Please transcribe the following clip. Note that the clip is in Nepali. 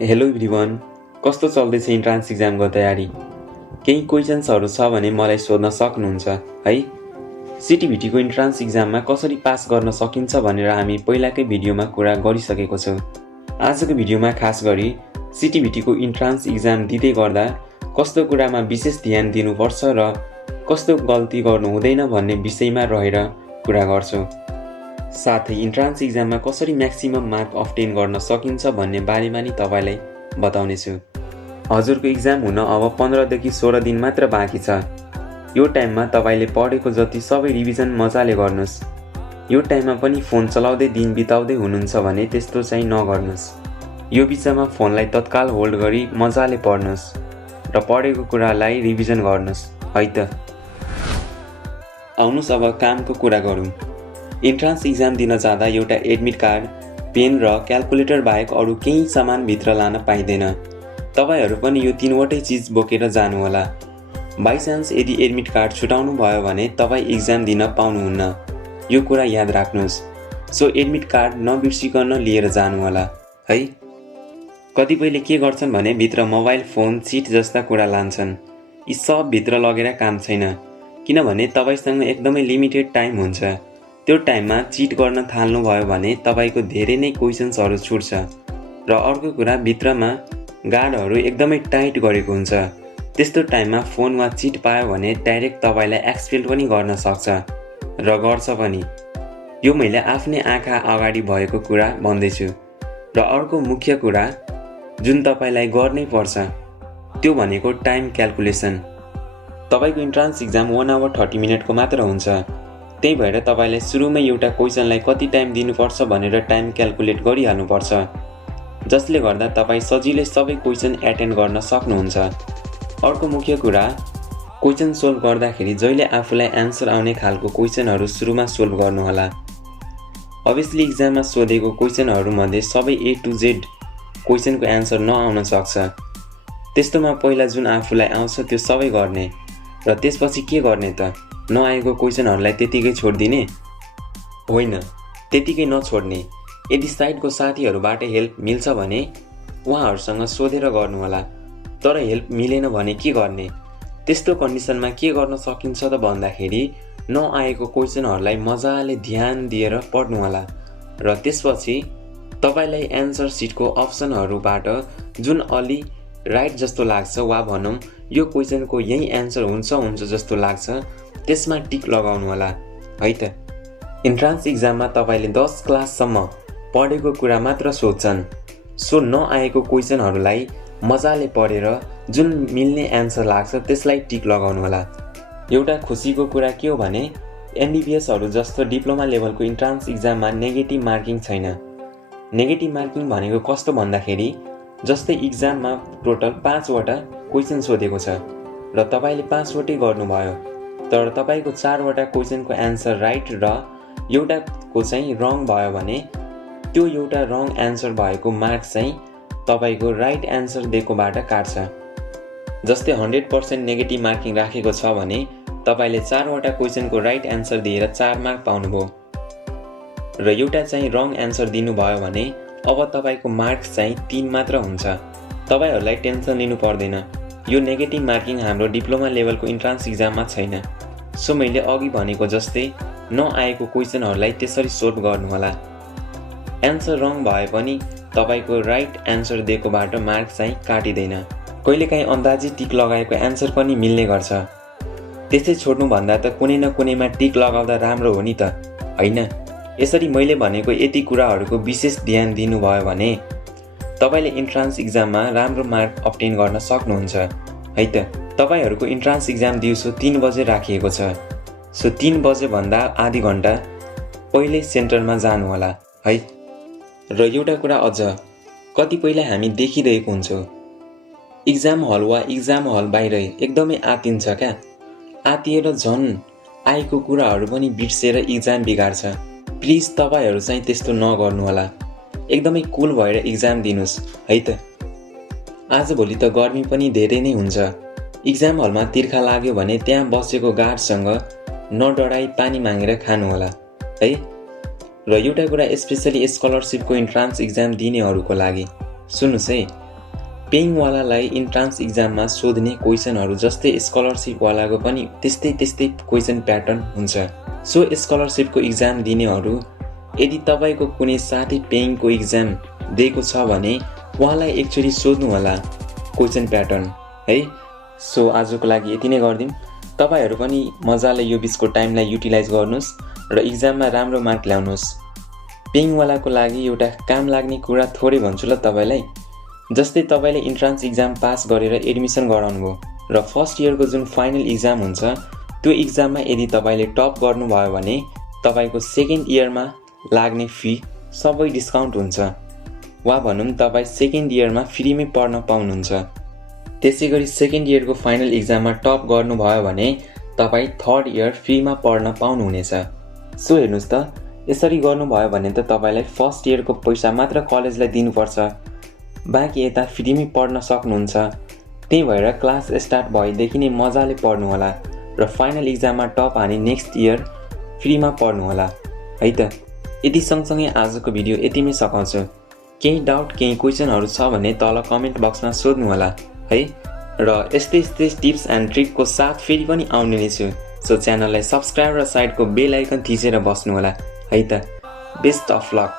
हेलो एभ्रिवान, कस्तो चल्दैछ इन्ट्रान्स एक्जामको तयारी? केही क्वेसन्सहरू छ भने मलाई सोध्न सक्नुहुन्छ है। सिटिभिटीको इन्ट्रान्स एक्जाममा कसरी पास गर्न सकिन्छ भनेर हामी पहिलाकै भिडियोमा कुरा गरिसकेको छौँ। आजको भिडियोमा खास गरी सिटिभिटीको इन्ट्रान्स एक्जाम दिँदै गर्दा कस्तो कुरामा विशेष ध्यान दिनुपर्छ र कस्तो गल्ती गर्नु हुँदैन भन्ने विषयमा रहेर कुरा गर्छौँ। साथै इन्ट्रान्स एक्जाममा कसरी म्याक्सिमम मार्क अब्टेन गर्न सकिन्छ भन्ने बारेमा नि तपाईँलाई बताउनेछु। हजुरको एक्जाम हुन अब 15 देखि 16 दिन मात्र बाँकी छ। यो टाइममा तपाईँले पढेको जति सबै रिभिजन मजाले गर्नुहोस्। यो टाइममा पनि फोन चलाउँदै दिन बिताउँदै हुनुहुन्छ भने त्यस्तो चाहिँ नगर्नुहोस्। यो बिचमा फोनलाई तत्काल होल्ड गरी मजाले पढ्नुहोस् र पढेको कुरालाई रिभिजन गर्नुहोस् है त। आउनुहोस् अब कामको कुरा गरौँ। इन्ट्रान्स एक्जाम दिन जाँदा एउटा एडमिट कार्ड, पेन र क्यालकुलेटर बाहेक अरू केही सामान भित्र लान पाइँदैन। तपाईहरू पनि यो तीनवटै चिज बोकेर जानुहोला। बाइचान्स यदि एडमिट कार्ड छुटाउनु भयो भने तपाईँ एक्जाम दिन पाउनुहुन्न। यो कुरा याद राख्नुहोस्। सो एडमिट कार्ड नबिर्सिकन लिएर जानुहोला है। कतिपयले के गर्छन् भने भित्र मोबाइल फोन, चिट जस्ता कुरा लान्छन्। यी सब भित्र लगेर काम छैन, किनभने तपाईँसँग एकदमै लिमिटेड टाइम हुन्छ। त्यो टाइममा चिट गर्न थाल्नुभयो भने तपाईँको धेरै नै क्वेसन्सहरू छुट्छ र अर्को कुरा भित्रमा गार्डहरू एकदमै टाइट गरेको हुन्छ। त्यस्तो टाइममा फोन वा चिट पायो भने डाइरेक्ट तपाईँलाई एक्सपेल पनि गर्न सक्छ र गर्छ पनि। यो मैले आफ्नै आँखा अगाडि भएको कुरा भन्दैछु। र अर्को मुख्य कुरा जुन तपाईँलाई गर्नै पर्छ त्यो भनेको टाइम क्यालकुलेसन। तपाईँको इन्ट्रान्स एक्जाम 1 आवर 30 मिनटको मात्र हुन्छ। त्यही भएर तपाईँले सुरुमै एउटा क्वेसनलाई कति टाइम दिनुपर्छ भनेर टाइम क्यालकुलेट गरिहाल्नुपर्छ, जसले गर्दा तपाईँ सजिलै सबै क्वेसन एटेन्ड गर्न सक्नुहुन्छ। अर्को मुख्य कुरा, क्वेसन सोल्भ गर्दाखेरि जहिले आफूलाई एन्सर आउने खालको क्वेसनहरू सुरुमा सोल्भ गर्नुहोला। अभियसली एक्जाममा सोधेको क्वेसनहरूमध्ये सबै A to Z क्वेसनको एन्सर नआउन सक्छ। त्यस्तोमा पहिला जुन आफूलाई आउँछ त्यो सबै गर्ने र त्यसपछि के गर्ने त? नआएको क्वेसनहरूलाई त्यतिकै छोडिदिने होइन, त्यतिकै नछोड्ने। यदि साइडको साथीहरूबाट हेल्प मिल्छ भने उहाँहरूसँग सोधेर गर्नुहोला। तर हेल्प मिलेन भने के गर्ने? त्यस्तो कन्डिसनमा के गर्न सकिन्छ त भन्दाखेरि नआएको क्वेसनहरूलाई मजाले ध्यान दिएर पढ्नुहोला र त्यसपछि तपाईँलाई एन्सर सिटको अप्सनहरूबाट जुन अलि राइट जस्तो लाग्छ वा भनौँ यो क्वेसनको यही एन्सर हुन्छ जस्तो लाग्छ त्यसमा टिक लगाउनु होला है त। इन्ट्रान्स एक्जाममा तपाईँले 10 क्लाससम्म पढेको कुरा मात्र सोध्छन्। सो नआएको क्वेसनहरूलाई मजाले पढेर जुन मिल्ने एन्सर लाग्छ त्यसलाई टिक लगाउनु होला। एउटा खुसीको कुरा के हो भने एमबिबिएसहरू जस्तो डिप्लोमा लेभलको इन्ट्रान्स एक्जाममा नेगेटिभ मार्किङ छैन। नेगेटिभ मार्किङ भनेको कस्तो भन्दाखेरि जस्तै एक्जाममा टोटल 5 वटा क्वेसन सोधेको छ र तपाईँले 5 वटै गर्नुभयो, तर तपाईँको 4 वटा क्वेसनको एन्सर राइट र एउटाको चाहिँ रङ भयो भने त्यो एउटा रङ एन्सर भएको मार्क चाहिँ तपाईँको राइट एन्सर दिएकोबाट काट्छ। जस्तै 100% नेगेटिभ मार्किङ राखेको छ भने तपाईँले 4 वटा क्वेसनको राइट एन्सर दिएर 4 मार्क पाउनुभयो र एउटा चाहिँ रङ एन्सर दिनुभयो भने अब तपाईँको मार्क चाहिँ 3 मात्र हुन्छ। तपाईँहरूलाई टेन्सन लिनु पर्दैन। यो नेगेटिभ मार्किङ हाम्रो डिप्लोमा लेभलको इन्ट्रान्स एक्जाममा छैन। सो मैले अघि भनेको जस्तै नआएको क्वेसनहरूलाई त्यसरी सोल्भ गर्नुहोला। एन्सर रङ भए पनि तपाईँको राइट एन्सर दिएकोबाट मार्क चाहिँ काटिँदैन। कहिलेकाहीँ अन्दाजी टिक लगाएको एन्सर पनि मिल्ने गर्छ। त्यसै छोड्नुभन्दा त कुनै न कुनैमा टिक लगाउँदा राम्रो हो नि त, होइन? यसरी मैले भनेको यति कुराहरूको विशेष ध्यान दिनुभयो भने तपाईँले इन्ट्रान्स एक्जाममा राम्रो मार्क अब्टेन गर्न सक्नुहुन्छ है त। तपाईँहरूको इन्ट्रान्स एक्जाम दिउँसो 3 बजे राखिएको छ। सो 3 बजे भन्दा आधी घन्टा पहिल्यै सेन्टरमा जानुहोला है। र एउटा कुरा अझ, कतिपयलाई हामी देखिरहेको हुन्छौँ एक्जाम हल वा एक्जाम हल बाहिर एकदमै आतिन्छ क्या। आतिएर झन् आएको कुराहरू पनि बिर्सेर एक्जाम बिगार्छ। प्लिज तपाईँहरू चाहिँ त्यस्तो नगर्नुहोला। एकदमै कुल भएर एक्जाम दिनुहोस् है त। आजभोलि त गर्मी पनि धेरै नै हुन्छ। एक्जाम हलमा तिर्खा लाग्यो भने त्यहाँ बसेको गार्डसँग नडराई पानी मागेर खानुहोला है। र एउटा कुरा स्पेसली स्कलरसिपको इन्ट्रान्स एक्जाम दिनेहरूको लागि सुन्नुहोस् है, पेइङवालालाई इन्ट्रान्स इक्जाममा सोध्ने क्वेसनहरू जस्तै स्कलरसिपवालाको पनि त्यस्तै क्वेसन प्याटर्न हुन्छ। सो स्कलरसिपको इक्जाम दिनेहरू यदि तपाईँको कुनै साथी पेइङको इक्जाम दिएको छ भने उहाँलाई एकचोटि सोध्नु होला क्वेसन प्याटर्न है। सो आजको लागि यति नै गरिदिउँ। तपाईँहरू पनि मजाले यो बिचको टाइमलाई युटिलाइज गर्नुहोस् र इक्जाममा राम्रो मार्क ल्याउनुहोस्। पेइङवालाको लागि एउटा काम लाग्ने कुरा थोरै भन्छु ल तपाईँलाई। जस्तै तपाईँले इन्ट्रान्स इक्जाम पास गरेर एडमिसन गराउनु भयो र फर्स्ट इयरको जुन फाइनल इक्जाम हुन्छ त्यो इक्जाममा यदि तपाईँले टप गर्नुभयो भने तपाईँको सेकेन्ड इयरमा लाग्ने फी सबै डिस्काउन्ट हुन्छ, वा भनौँ तपाईँ सेकेन्ड इयरमा फ्रीमै पढ्न पाउनुहुन्छ। त्यसै गरी सेकेन्ड इयरको फाइनल इक्जाममा टप गर्नुभयो भने तपाईँ थर्ड इयर फ्रीमा पढ्न पाउनुहुनेछ। सो हेर्नुहोस् त, यसरी गर्नुभयो भने त तपाईँलाई फर्स्ट इयरको पैसा मात्र कलेजलाई दिनुपर्छ, बाँकी यता फ्रीमै पढ्न सक्नुहुन्छ। त्यही भएर क्लास स्टार्ट भएदेखि नै मजाले पढ्नु होला र फाइनल इक्जाममा टप हानी नेक्स्ट इयर फ्रीमा पढ्नु होला है त। यदि सँगसँगै आजको भिडियो यतिमै सघाउँछु। केही डाउट केही क्वेसनहरू छ भने तल कमेन्ट बक्समा सोध्नु होला है। र यस्तै टिप्स एन्ड ट्रिकको साथ फेरि पनि आउने नै छु। सो च्यानललाई सब्सक्राइब र साइडको बेल आइकन थिचेर बस्नु होला है त। Best of lock.